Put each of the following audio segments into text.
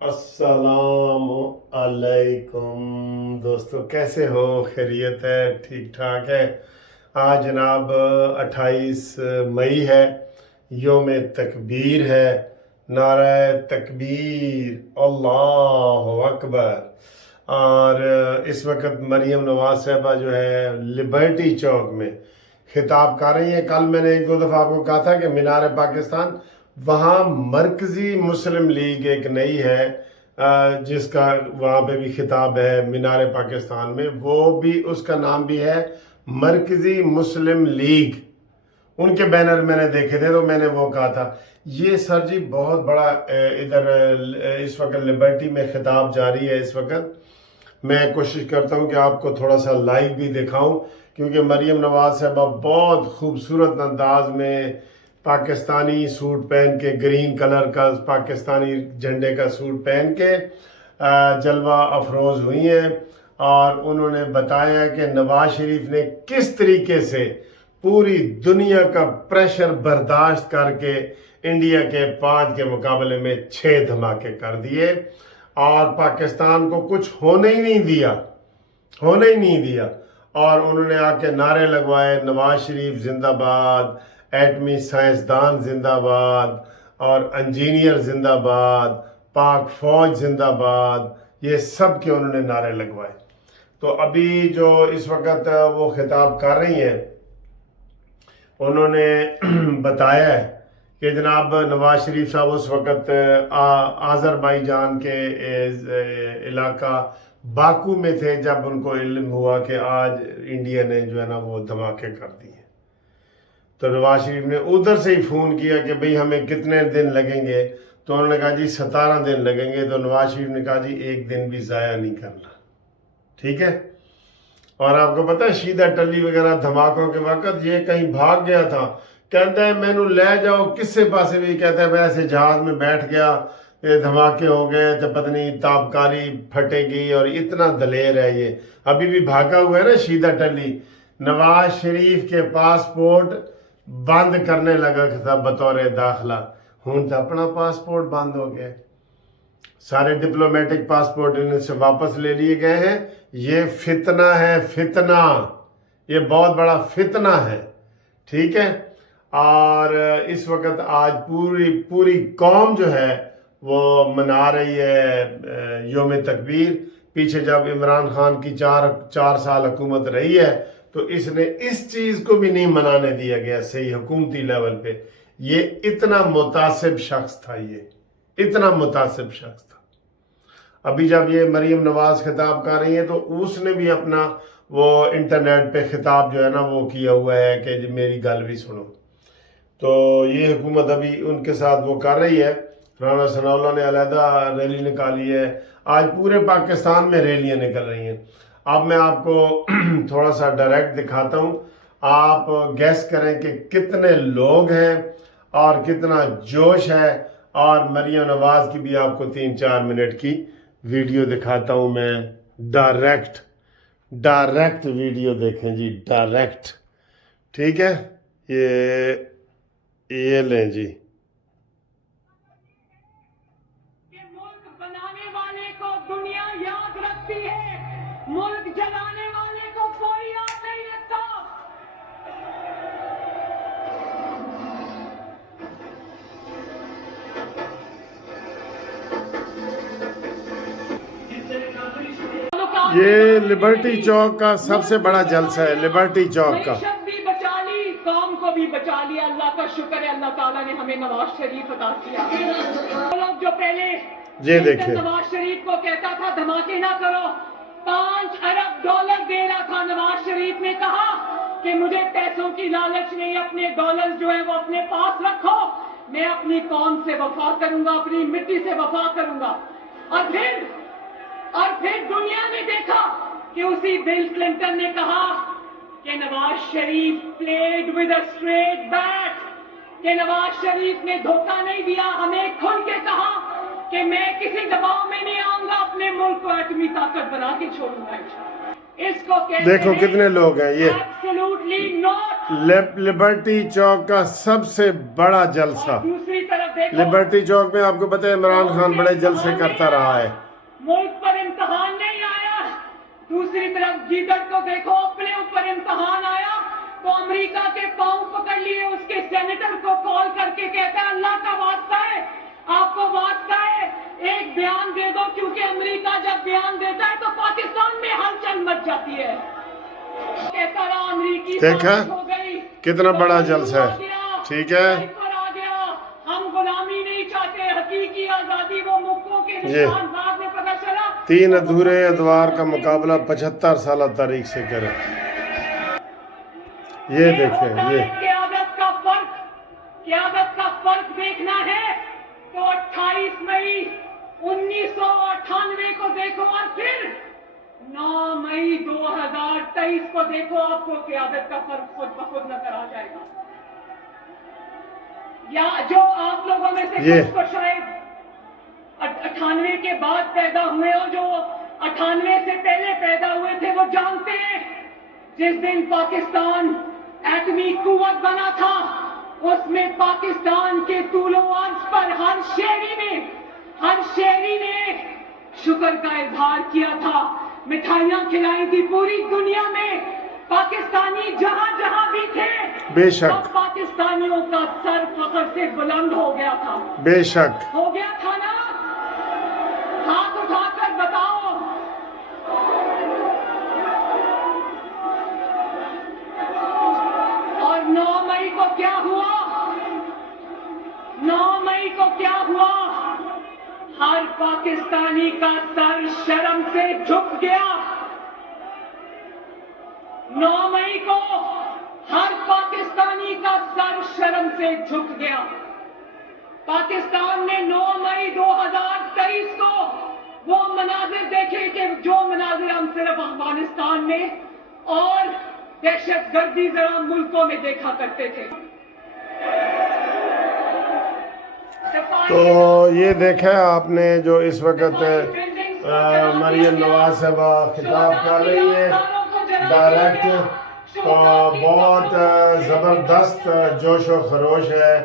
अस्सलाम अलैकुम दोस्तों, कैसे हो? खैरियत है? ठीक ठाक है। आज जनाब 28 मई है, योम तकबीर है। नारा तकबीर, अल्लाह अकबर। और इस वक्त मरीम नवाज साहबा जो है लिबर्टी चौक में खिताब कर रही हैं। कल मैंने एक दो दफ़ा आपको कहा था कि मीनार पाकिस्तान, वहाँ मरकज़ी मुस्लिम लीग एक नई है जिसका वहाँ पे भी खिताब है मीनार पाकिस्तान में, वो भी उसका नाम भी है मरकज़ी मुस्लिम लीग। उनके बैनर मैंने देखे थे तो मैंने वो कहा था। ये सर जी बहुत बड़ा इधर इस वक्त लिबर्टी में खिताब जारी है। इस वक्त मैं कोशिश करता हूँ कि आपको थोड़ा सा लाइव भी दिखाऊं, क्योंकि मरीम नवाज साहबा बहुत खूबसूरत अंदाज में पाकिस्तानी सूट पहन के, ग्रीन कलर का पाकिस्तानी झंडे का सूट पहन के जलवा अफरोज हुई हैं। और उन्होंने बताया कि नवाज शरीफ ने किस तरीके से पूरी दुनिया का प्रेशर बर्दाश्त करके इंडिया के 5 के मुकाबले में 6 धमाके कर दिए और पाकिस्तान को कुछ होने ही नहीं दिया, होने ही नहीं दिया। और उन्होंने आके नारे लगवाए, नवाज शरीफ जिंदाबाद, एटमी साइंसदान जिंदाबाद और इंजीनियर जिंदाबाद, पाक फौज जिंदाबाद, ये सब के उन्होंने नारे लगवाए। तो अभी जो इस वक्त वो खिताब कर रही हैं, उन्होंने बताया है कि जनाब नवाज शरीफ साहब उस वक्त आज़रबाईजान के इलाका बाकू में थे जब उनको इल्म हुआ कि आज इंडिया ने जो है ना वो धमाके कर दिए। तो नवाज शरीफ ने उधर से ही फ़ोन किया कि भाई हमें कितने दिन लगेंगे। तो उन्होंने कहा जी 17 दिन लगेंगे। तो नवाज शरीफ ने कहा जी एक दिन भी ज़ाया नहीं करना, ठीक है। और आपको पता है शीदा टल्ली वगैरह धमाकों के वक्त ये कहीं भाग गया था, कहता है मैनू ले जाओ किसी पासे भी, कहता है मैं ऐसे जहाज में बैठ गया, ये धमाके हो गए तो पता नहीं ताबकारी फटेगी, और इतना दलेर है ये। अभी भी भागा हुआ है ना शीदा टल्ली। नवाज शरीफ के पासपोर्ट बंद करने लगा था बतौर दाखिला, हूँ तो अपना पासपोर्ट बंद हो गया। सारे डिप्लोमेटिक पासपोर्ट इनसे वापस ले लिए गए हैं। ये फितना है, फितना, ये बहुत बड़ा फितना है, ठीक है। और इस वक्त आज पूरी पूरी कौम जो है वो मना रही है योम तकबीर। पीछे जब इमरान खान की चार साल हुकूमत रही है तो इसने इस चीज़ को भी नहीं मनाने दिया गया सही हुकूमती लेवल पे। ये इतना मुतासिब शख्स था, ये इतना मुतासिब शख्स था। अभी जब ये मरीम नवाज खिताब कर रही है तो उसने भी अपना वो इंटरनेट पे खिताब जो है ना वो किया हुआ है कि जी मेरी गल भी सुनो। तो ये हुकूमत अभी उनके साथ वो कर रही है। राना सनाउल्लाह ने अलहदा रैली निकाली है। आज पूरे पाकिस्तान में रैलियां निकल रही हैं। अब मैं आपको थोड़ा सा डायरेक्ट दिखाता हूँ, आप गैस करें कि कितने लोग हैं और कितना जोश है। और मरीम नवाज की भी आपको 3-4 मिनट की वीडियो दिखाता हूँ मैं। डायरेक्ट डायरेक्ट वीडियो देखें जी, डायरेक्ट, ठीक है। ये लें जी। मुल्क बनाने वाले को दुनिया याद रखती है, मुल्क जलाने वाले को कोई याद नहीं रखता। ये लिबर्टी चौक का सबसे बड़ा जलसा है, लिबर्टी चौक का। मईशत भी बचा ली, कौम को भी बचा लिया। अल्लाह का शुक्र है, अल्लाह ताला ने हमें नवाज शरीफ अता किया। वो लोग जो पहले ये देखिए, नवाज शरीफ को कहता था धमाके ना करो, 5 अरब डॉलर दे रहा था। नवाज शरीफ ने कहा कि मुझे पैसों की लालच नहीं, अपने डॉलर जो है वो अपने पास रखो, मैं अपनी कौम से वफा करूंगा, अपनी मिट्टी से वफा करूंगा। और फिर दुनिया ने देखा कि उसी बिल क्लिंटन ने कहा कि Nawaz Sharif played with a straight bat, कि नवाज शरीफ ने धोखा नहीं दिया, हमें खुल के कहा कि मैं किसी दबाव में नहीं आऊंगा, अपने मुल्क को एटमी ताकत बना के छोड़ूंगा। इसको देखो कितने लोग हैं। ये एब्सोल्युटली नॉट। लिबर्टी चौक का सबसे बड़ा जलसा। दूसरी तरफ देखो लिबर्टी चौक में आपको पता है इमरान खान बड़े जलसे करता रहा है। मुल्क पर इम्तहान नहीं आया। दूसरी तरफ गीदड़ को देखो, अपने ऊपर इम्तहान आया तो अमेरिका के पांव पकड़ लिए, उसके सेनेटर को कॉल करके कहता है अल्लाह का वास्ता है, आपको वास्ता है एक बयान दे दो, क्योंकि अमेरिका जब बयान देता है तो पाकिस्तान में हलचल मच जाती है। कहता रहा अमेरिकी देखा? हो गई, कितना तो बड़ा आ जलसा है। गया, ठीक है। सही पर आ गया। हम गुलामी नहीं चाहते, हकीकी आजादी वो मुल्कों के जी। निशान बाद में पता चला। 3 अधूरे अदवार का मुकाबला 75 साल तारीख से करे। ये देखें, ये क़यादत का फर्क देखना है तो 28 मई 1998 को देखो और फिर 9 मई 2023 को देखो, आपको क़यादत का फर्क खुद ब खुद नजर आ जाएगा। या जो आप लोगों में से ये। कुछ को शायद 98 के बाद पैदा हुए हो, जो 98 से पहले पैदा हुए थे, वो जानते हैं जिस दिन पाकिस्तान एटमी कुव्वत बना था, उसमें पाकिस्तान के तूलो अर्ज पर हर शहरी ने शुक्र का इजहार किया था, मिठाइयां खिलाई थी पूरी दुनिया में। पाकिस्तानी जहां जहां भी थे, बेशक। सब पाकिस्तानियों का सर फख्र से बुलंद हो गया था। बेशक हो गया था ना? हाथ उठाकर बताओ। और 9 मई को क्या हुआ? 9 मई को क्या हुआ? हर पाकिस्तानी का सर शर्म से झुक गया। 9 मई को हर पाकिस्तानी का सर शर्म से झुक गया। पाकिस्तान ने 9 मई 2023 को वो मनाजिर देखे कि जो मनाजिर हम सिर्फ अफगानिस्तान में और दहशतगर्दी जरा मुल्कों में देखा करते थे। तो ये देखा आपने जो इस वक्त मरियम नवाज साहबा खिताब कर रही है डायरेक्ट, तो बहुत ज़बरदस्त जोश व खरोश है।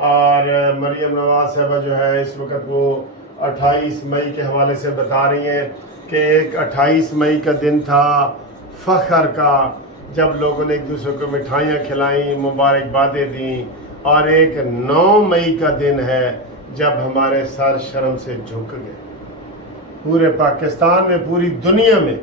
और मरियम नवाज साहबा जो है इस वक्त वो 28 मई के हवाले से बता रही हैं कि एक 28 मई का दिन था फ़ख्र का, जब लोगों ने एक दूसरे को मिठाइयाँ खिलाई, मुबारकबादें दी, और एक 9 मई का दिन है जब हमारे सर शर्म से झुक गए पूरे पाकिस्तान में, पूरी दुनिया में।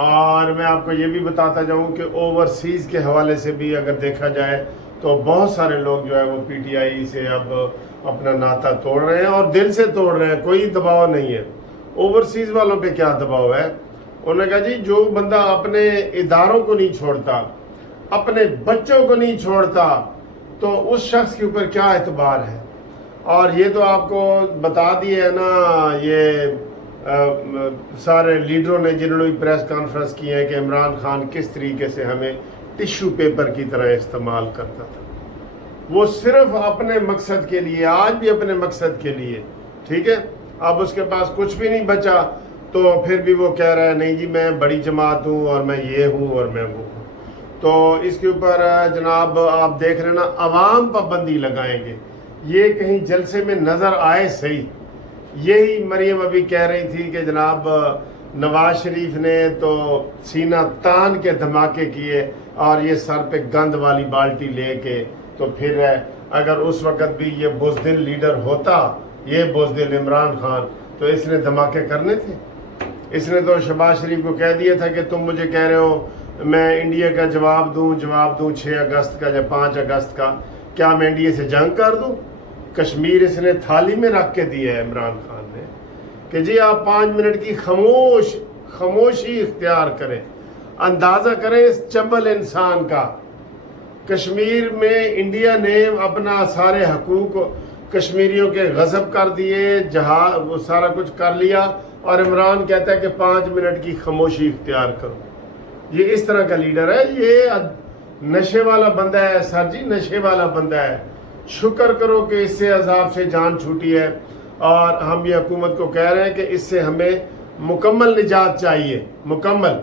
और मैं आपको ये भी बताता जाऊँ कि ओवरसीज़ के हवाले से भी अगर देखा जाए तो बहुत सारे लोग जो है वो पीटीआई से अब अपना नाता तोड़ रहे हैं और दिल से तोड़ रहे हैं, कोई दबाव नहीं है। ओवरसीज़ वालों पे क्या दबाव है? उन्होंने कहा जी जो बंदा अपने इदारों को नहीं छोड़ता, अपने बच्चों को नहीं छोड़ता, तो उस शख्स के ऊपर क्या एतबार है। और ये तो आपको बता दिए है ना, ये सारे लीडरों ने जिन्होंने भी प्रेस कॉन्फ्रेंस की है कि इमरान खान किस तरीके से हमें टिश्यू पेपर की तरह इस्तेमाल करता था, वो सिर्फ अपने मकसद के लिए, आज भी अपने मकसद के लिए, ठीक है। अब उसके पास कुछ भी नहीं बचा तो फिर भी वो कह रहा है नहीं जी मैं बड़ी जमात हूँ और मैं ये हूँ और मैं वो हूँ। तो इसके ऊपर जनाब आप देख रहे हैं ना, अवाम पाबंदी लगाएंगे, ये कहीं जलसे में नज़र आए सही। यही मरियम अभी कह रही थी कि जनाब नवाज शरीफ ने तो सीना तान के धमाके किए और ये सर पे गंद वाली बाल्टी लेके, तो फिर अगर उस वक़्त भी ये बुज़दिल लीडर होता, ये बुज़दिल इमरान खान, तो इसने धमाके करने थे। इसने तो शहबाज शरीफ को कह दिया था कि तुम मुझे कह रहे हो मैं इंडिया का जवाब दूं 6 अगस्त का या 5 अगस्त का, क्या मैं इंडिया से जंग कर दूं? कश्मीर इसने थाली में रख के दिया है इमरान खान ने कि जी आप 5 मिनट की खामोशी इख्तियार करें, अंदाज़ा करें इस चंबल इंसान का। कश्मीर में इंडिया ने अपना सारे हकूक कश्मीरियों के गज़ब कर दिए, जहाँ वो सारा कुछ कर लिया, और इमरान कहता है कि 5 मिनट की खामोशी इख्तियार करो। ये इस तरह का लीडर है, ये नशे वाला बंदा है सर जी, नशे वाला बंदा है। शुक्र करो कि इससे अजाब से जान छूटी है, और हम ये हुकूमत को कह रहे हैं कि इससे हमें मुकम्मल निजात चाहिए, मुकम्मल।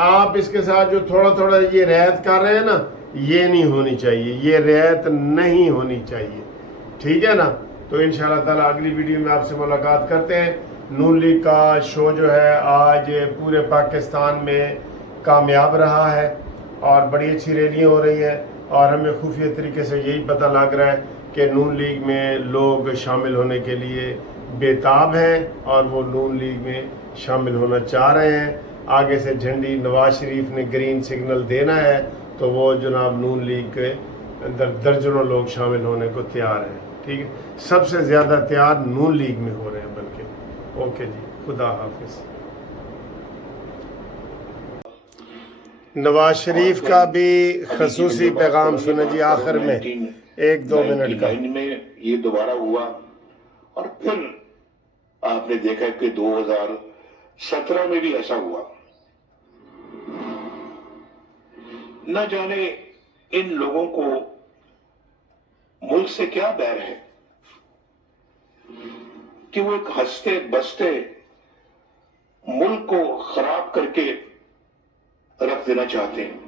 आप इसके साथ जो थोड़ा थोड़ा ये रियायत कर रहे हैं ना, ये नहीं होनी चाहिए, ये रियायत नहीं होनी चाहिए, ٹھیک ہے نا. تو انشاءاللہ تعالی اگلی ویڈیو میں آپ سے ملاقات کرتے ہیں. نون لیگ کا شو جو ہے آج پورے پاکستان میں کامیاب رہا ہے اور بڑی اچھی ریلیاں ہو رہی ہیں اور ہمیں خفیہ طریقے سے یہی پتہ لگ رہا ہے کہ نون لیگ میں لوگ شامل ہونے کے لیے بےتاب ہیں اور وہ نون لیگ میں شامل ہونا چاہ رہے ہیں. آگے سے جھنڈی نواز شریف نے گرین سگنل دینا ہے تو وہ جناب نون لیگ کے اندر درجنوں لوگ شامل ہونے کو تیار ہیں. ٹھیک ہے, سب سے زیادہ تیار نون لیگ میں ہو رہے ہیں بلکہ. اوکے جی, خدا حافظ. نواز شریف کا بھی خصوصی پیغام سنیں جی آخر میں 1-2 منٹ کا. 99 میں یہ دوبارہ ہوا اور پھر آپ نے دیکھا کہ 2017 میں بھی ایسا ہوا. نہ جانے ان لوگوں کو ملک سے کیا بیر ہے کہ وہ ایک ہنستے بستے ملک کو خراب کر کے رکھ دینا چاہتے ہیں.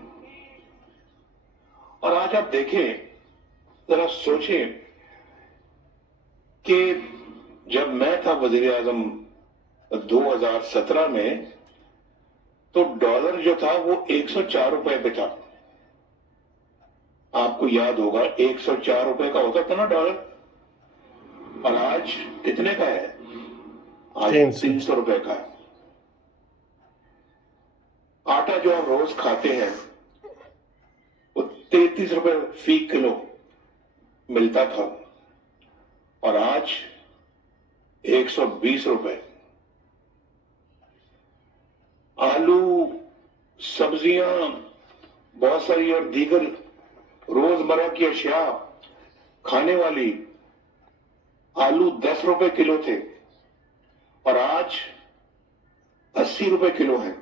اور آج آپ دیکھیں, ذرا سوچیں کہ جب میں تھا وزیر اعظم 2017 میں تو ڈالر جو تھا وہ 104 روپے پہ تھا. آپ کو یاد ہوگا 104 روپے کا ہوتا تھا نا ڈالر, اور آج کتنے کا ہے؟ آج 300 روپے کا ہے. آٹا جو آپ روز کھاتے ہیں وہ 33 روپے فی کلو ملتا تھا اور آج 120 روپے. آلو, سبزیاں, بہت ساری اور دیگر روزمرہ کی اشیاء کھانے والی, آلو 10 روپے کلو تھے اور آج 80 روپے کلو ہیں.